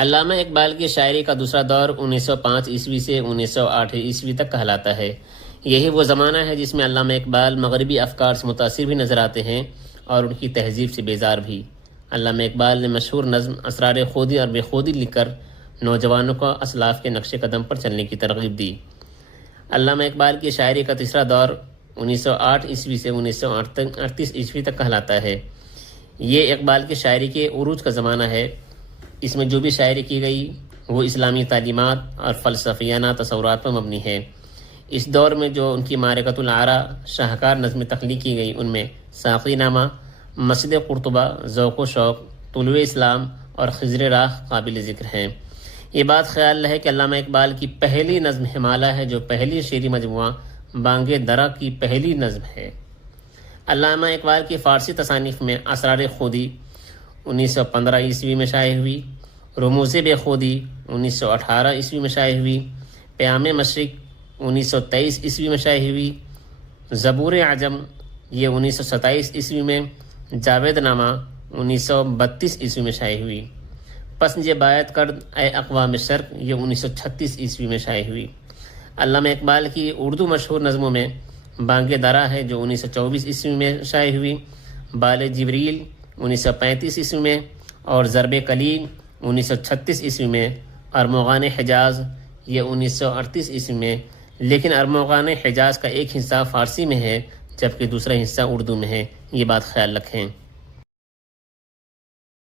علامہ اقبال کی شاعری کا دوسرا دور 1905 عیسوی سے 1908 عیسوی تک کہلاتا ہے۔ یہی وہ زمانہ ہے جس میں علامہ اقبال مغربی افکار سے متاثر بھی نظر آتے ہیں اور ان کی تہذیب سے بیزار بھی۔ علامہ اقبال نے مشہور نظم اسرار خودی اور بے خودی لکھ کر نوجوانوں کو اسلاف کے نقش قدم پر چلنے کی ترغیب دی۔ علامہ اقبال کی شاعری کا تیسرا دور 1908 عیسوی سے 1938 عیسوی تک کہلاتا ہے۔ یہ اقبال کی شاعری کے عروج کا زمانہ ہے۔ اس میں جو بھی شاعری کی گئی وہ اسلامی تعلیمات اور فلسفیانہ تصورات پر مبنی ہے۔ اس دور میں جو ان کی معرکۃ العرا شاہکار نظم تخلیق کی گئی ان میں ساقی نامہ، مسجد قرطبہ، ذوق و شوق، طلوع اسلام اور خضر راہ قابل ذکر ہیں۔ یہ بات خیال رہے کہ علامہ اقبال کی پہلی نظم ہمالہ ہے جو پہلی شعری مجموعہ بانگ درا کی پہلی نظم ہے۔ علامہ اقبال کی فارسی تصانیف میں اسرار خودی 1915 عیسوی میں شائع ہوئی، رموز بے خودی 1918 عیسوی میں شائع ہوئی، پیام مشرق 1923 عیسوی میں شائع ہوئی، زبور عجم یہ 1927 عیسوی میں، جاوید نامہ 1932 عیسوی میں شائع ہوئی، پسنج بایت کرد اے اقوام شرق یہ 1936 عیسوی میں شائع ہوئی۔ علامہ اقبال کی اردو مشہور نظموں میں بانگ درا ہے جو 1924 عیسوی میں شائع ہوئی، بال جبریل 1935 عیسوی میں اور ضرب کلیم 1936 عیسوی میں، ارمغان حجاز یہ 1938 عیسوی میں، لیکن ارمغان حجاز کا ایک حصہ فارسی میں ہے جبکہ دوسرا حصہ اردو میں ہے، یہ بات خیال رکھیں۔